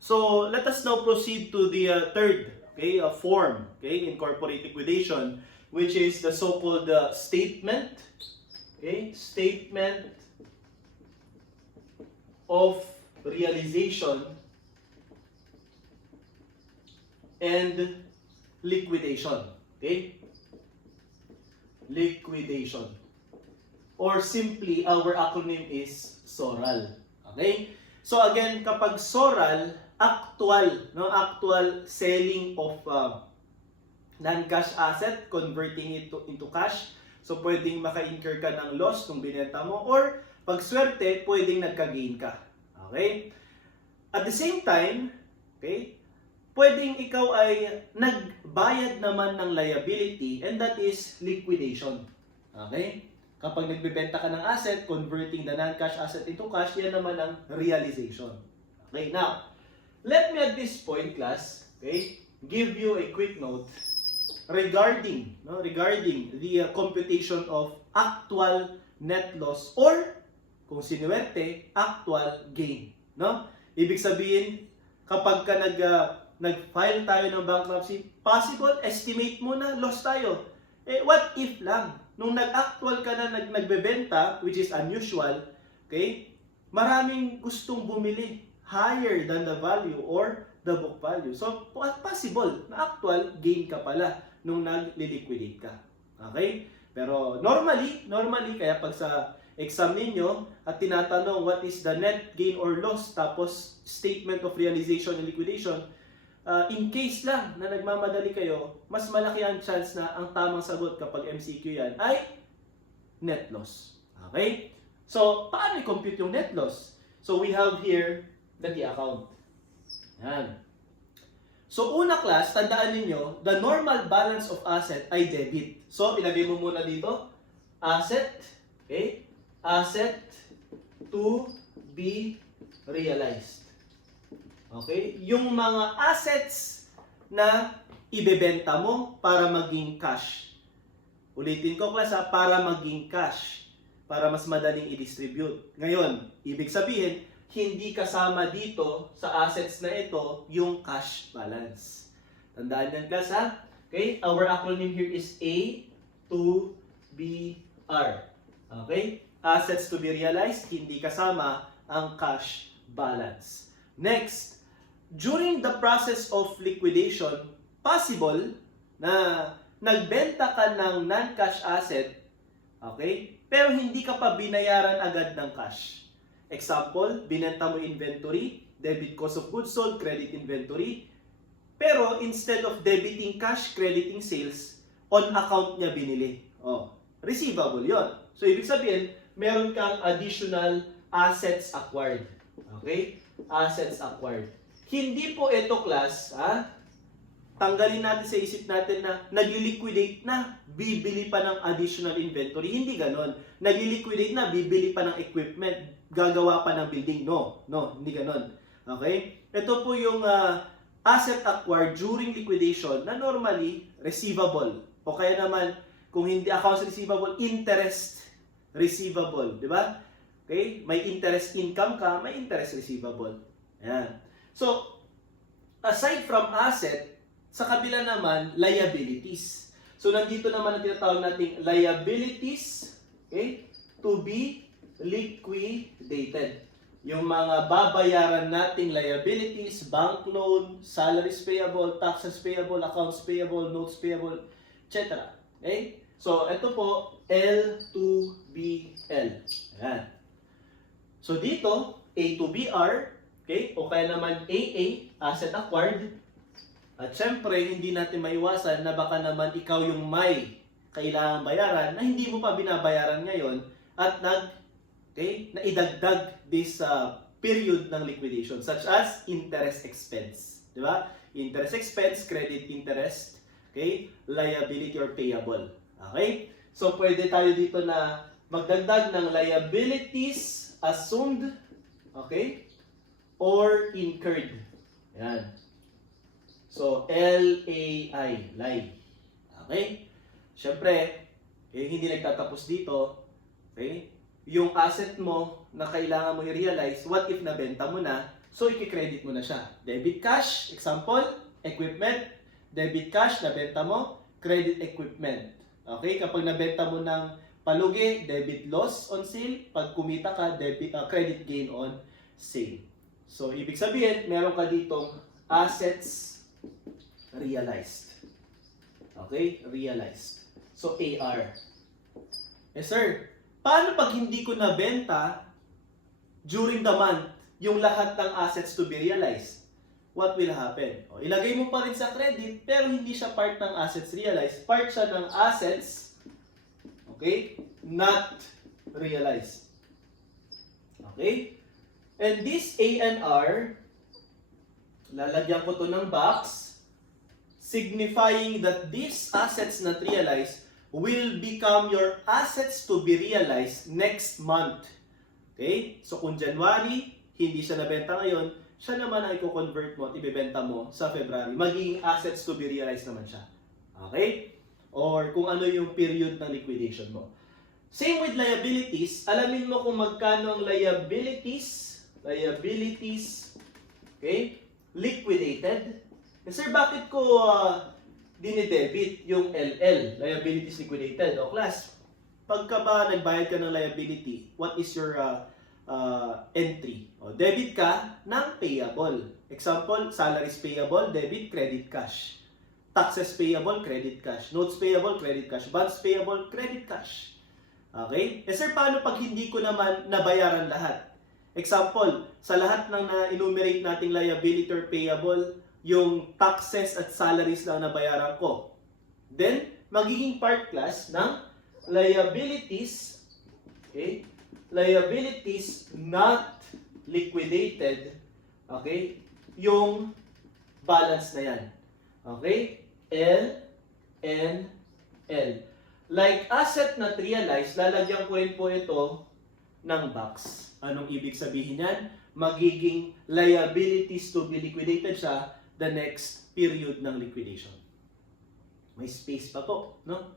So let us now proceed to the third form in corporate liquidation, which is the so-called statement, statement of realization and liquidation. Liquidation. Or simply, our acronym is SORAL. Okay? So again, kapag SORAL, actual selling of non-cash asset, converting it into cash. So pwedeng maka-incur ka ng loss nung binenta mo, or pag swerte, pwedeng nagka-gain ka. Okay? At the same time, pwedeng ikaw ay nagbayad naman ng liability, and that is liquidation. Okay? Kapag nagbebenta ka ng asset, converting the non-cash asset into cash, yan naman ang realization. Okay, now, let me at this point, class, give you a quick note regarding the computation of actual net loss, or kung sinuwerte, actual gain. No? Ibig sabihin, kapag ka nag-file tayo ng bankruptcy, possible, estimate mo na loss tayo. What if lang? Nung nag-actual ka na nagbebenta, which is unusual, maraming gustong bumili higher than the value or the book value. So, possible na actual gain ka pala nung nag-liquidate ka. Okay? Pero normally, kaya pag sa exam ninyo at tinatanong what is the net gain or loss, tapos statement of realization and liquidation, in case lang na nagmamadali kayo, mas malaki ang chance na ang tamang sagot kapag MCQ yan ay net loss. Okay? So, paano i-compute yung net loss? So, we have here the account. Yan. So, una class, tandaan ninyo, the normal balance of asset ay debit. So, ilagay mo muna dito, asset, asset to be realized. Okay? Yung mga assets na ibebenta mo para maging cash. Ulitin ko class para maging cash. Para mas madaling i-distribute. Ngayon, ibig sabihin, hindi kasama dito sa assets na ito yung cash balance. Tandaan yan class Okay? Our acronym here is A to B R. Okay? Assets to be realized, hindi kasama ang cash balance. Next, during the process of liquidation, possible na nagbenta ka ng non-cash asset, pero hindi ka pa binayaran agad ng cash. Example, binenta mo inventory, debit cost of goods sold, credit inventory, pero instead of debiting cash, crediting sales, on account niya binili. Receivable yon. So, ibig sabihin, meron kang additional assets acquired. Okay? Assets acquired. Hindi po ito class, tanggalin natin sa isip natin na nag-liquidate na, bibili pa ng additional inventory. Hindi ganon. Nag-liquidate na, bibili pa ng equipment, gagawa pa ng building. No, hindi ganon. Okay? Ito po yung asset acquired during liquidation na normally receivable. O kaya naman, kung hindi accounts receivable, interest receivable. Di ba? Okay? May interest income ka, may interest receivable. Ayan. So, aside from asset, sa kabila naman, liabilities. So, nandito naman ang tinatawag nating liabilities, to be liquidated. Yung mga babayaran nating liabilities, bank loan, salaries payable, taxes payable, accounts payable, notes payable, etc. Okay? So, ito po, L to BL. Ayan. So, dito, A to BR, o kaya naman AA, asset acquired. At syempre, hindi natin maiwasan na baka naman ikaw yung may kailangang bayaran na hindi mo pa binabayaran ngayon at naidagdag this period ng liquidation, such as interest expense. Di ba? Interest expense, credit interest, liability or payable. Okay? So, pwede tayo dito na magdagdag ng liabilities assumed, or incurred. Yan. So, LAI, lie. Okay? Siyempre, hindi nagtatapos dito. Yung asset mo na kailangan mo i-realize, what if nabenta mo na, So, i-credit mo na siya. Debit cash, example, equipment, debit cash, nabenta mo, credit equipment. Okay? Kapag nabenta mo ng palugi, debit loss on sale. Pag kumita ka, credit gain on sale. So, ibig sabihin, meron ka ditong assets realized. Okay? Realized. So, AR. Yes, sir. Paano pag hindi ko nabenta during the month yung lahat ng assets to be realized? What will happen? O, ilagay mo pa rin sa credit, pero hindi siya part ng assets realized. Part siya ng assets, okay, not realized. Okay? And this A and R, lalagyan ko to ng box, signifying that these assets not realized will become your assets to be realized next month. Okay? So kung January, hindi siya nabenta ngayon, siya naman ang i-convert mo at ibebenta mo sa February. Magiging assets to be realized naman siya. Okay? Or kung ano yung period ng liquidation mo. Same with liabilities. Alamin mo kung magkano ang liabilities, okay, liquidated. Sir, bakit ko dinidebit yung LL, liabilities liquidated? O class, pagka ba nagbayad ka ng liability, what is your entry? O, debit ka ng payable. Example, salaries payable, debit, credit, cash. Taxes payable, credit, cash. Notes payable, credit, cash. Bonds payable, credit, cash. Okay? Sir, paano pag hindi ko naman nabayaran lahat? Example, sa lahat ng na-enumerate nating liability or payable, yung taxes at salaries lang nabayaran ko. Then, magiging part class ng liabilities, okay? Liabilities not liquidated, okay? Yung balance na yan. Okay? L, N, L. Like asset not realized, lalagyan ko rin po ito ng box. Anong ibig sabihin yan? Magiging liabilities to be liquidated siya the next period ng liquidation. May space pa po, no?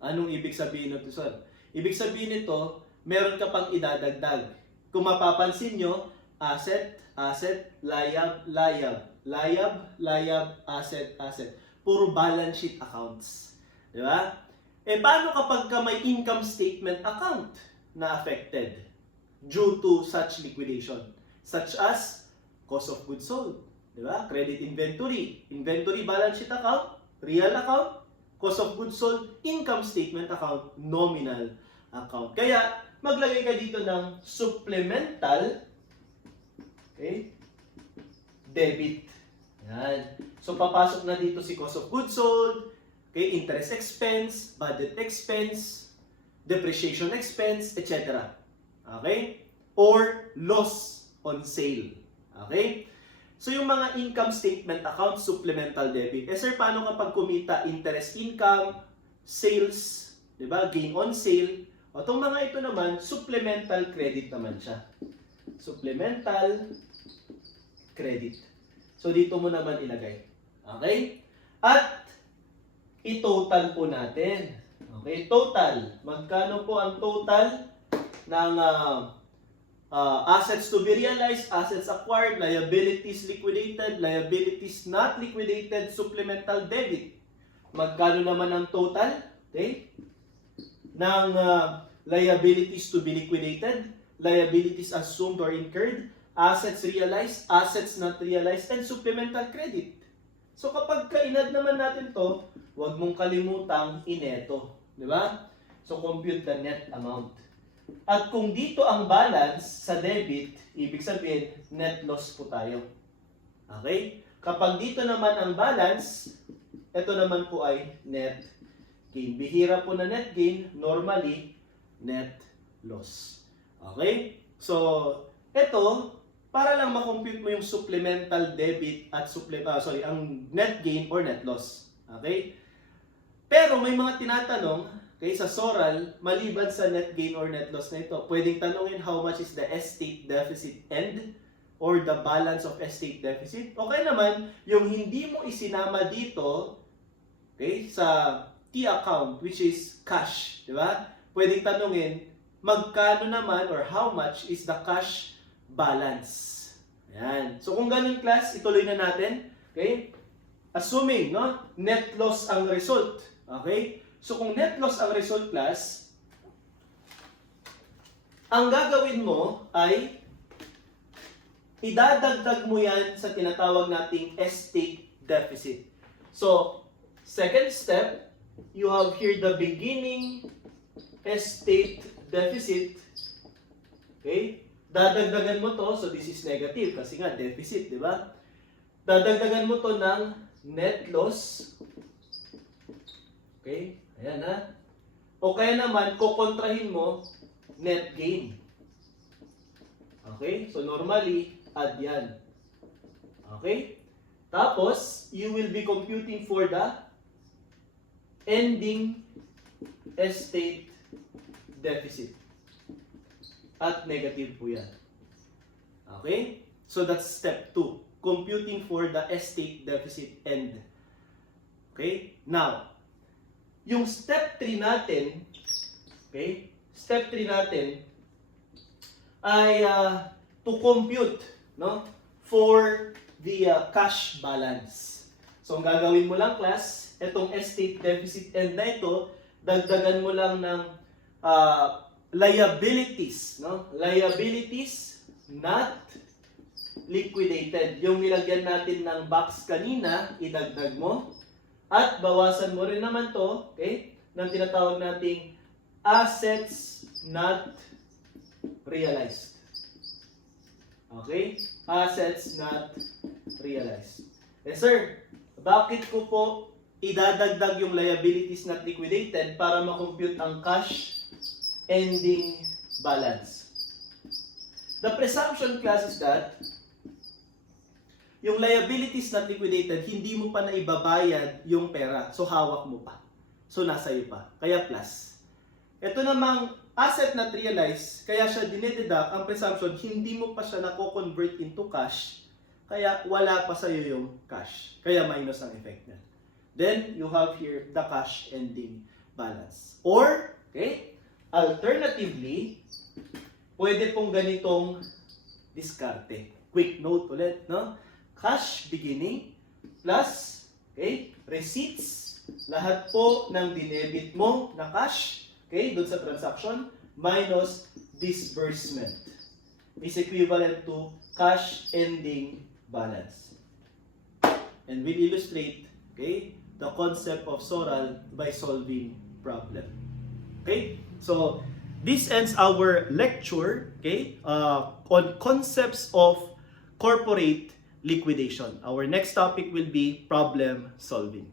Anong ibig sabihin nito, sir? Ibig sabihin nito, meron ka pang idadagdag. Kung mapapansin nyo, asset, asset, layab, layab, layab, layab, asset, asset. Puro balance sheet accounts. Di ba? Paano kapag ka may income statement account na affected due to such liquidation? Such as cost of goods sold. Di ba? Credit inventory. Inventory balance sheet account, real account, cost of goods sold, income statement account, nominal account. Kaya, maglagay ka dito ng supplemental, okay, debit. Yan. So, papasok na dito si cost of goods sold, okay, interest expense, budget expense, depreciation expense, etc. Okay? Or loss on sale. Okay? So, yung mga income statement account, supplemental debit. Sir, paano kapag kumita interest income, sales, di ba? Gain on sale. O, itong mga ito naman, supplemental credit naman siya. Supplemental credit. So, dito mo naman ilagay. Okay? At, i-total po natin. Okay? Total. Magkano po ang total ng assets to be realized, assets acquired, liabilities liquidated, liabilities not liquidated, supplemental debit. Magkano naman ang total? Okay? Ng liabilities to be liquidated, liabilities assumed or incurred, assets realized, assets not realized, and supplemental credit. So kapag ka-inad naman natin to, huwag mong kalimutang ineto. Di ba? So compute the net amount. At kung dito ang balance sa debit, ibig sabihin, net loss po tayo. Okay? Kapag dito naman ang balance, ito naman po ay net gain. Bihira po na net gain, normally, net loss. Okay? So, ito, para lang makompute mo yung supplemental debit at ang net gain or net loss. Okay? Pero may mga tinatanong, okay, sa SORAL, maliban sa net gain or net loss na ito, pwedeng tanungin how much is the estate deficit end or the balance of estate deficit. Okay naman, yung hindi mo isinama dito, okay, sa T account, which is cash, di ba? Pwedeng tanungin, magkano naman or how much is the cash balance? Ayan. So kung ganun class, ituloy na natin. Okay? Assuming, no, net loss ang result. Okay? So kung net loss ang result class, ang gagawin mo ay idadagdag mo yan sa tinatawag nating estate deficit. So, second step, you have here the beginning estate deficit. Okay? Dadagdagan mo to, so this is negative kasi nga deficit, di ba? Dadagdagan mo to ng net loss. Okay? Ayan ha. O kaya naman, kukontrahin mo net gain. Okay? So normally, add yan. Okay? Tapos, you will be computing for the ending estate deficit. At negative po yan. Okay? So that's step 2. Computing for the estate deficit end. Okay? Now, yung step 3 natin, okay? Step 3 natin ay to compute, no, for the cash balance. So, ang gagawin mo lang class, itong estate deficit end na ito, dagdagan mo lang ng liabilities, no? Liabilities not liquidated. Yung nilagyan natin ng box kanina, idagdag mo. At bawasan mo rin naman to, okay, ng tinatawag nating assets not realized. Okay? Assets not realized. Yes, sir. Bakit ko po idadagdag yung liabilities not liquidated para makompute ang cash ending balance? The presumption class is that yung liabilities not liquidated, hindi mo pa naibabayad yung pera. So, hawak mo pa. So, nasa iyo pa. Kaya plus. Ito namang asset not realized, kaya siya dinededuct, ang presumption, hindi mo pa siya nako-convert into cash, kaya wala pa sa iyo yung cash. Kaya minus ang effect niya. Then, you have here the cash ending balance. Or, okay, alternatively, pwede pong ganitong diskarte. Quick note ulit, no? Cash beginning plus, okay, receipts, lahat po ng dinebit mo na cash, okay, doon sa transaction, minus disbursement is equivalent to cash ending balance. And we'll illustrate, okay, the concept of SORAL by solving problem. Okay, so this ends our lecture, okay, on concepts of corporate liquidation. Our next topic will be problem solving.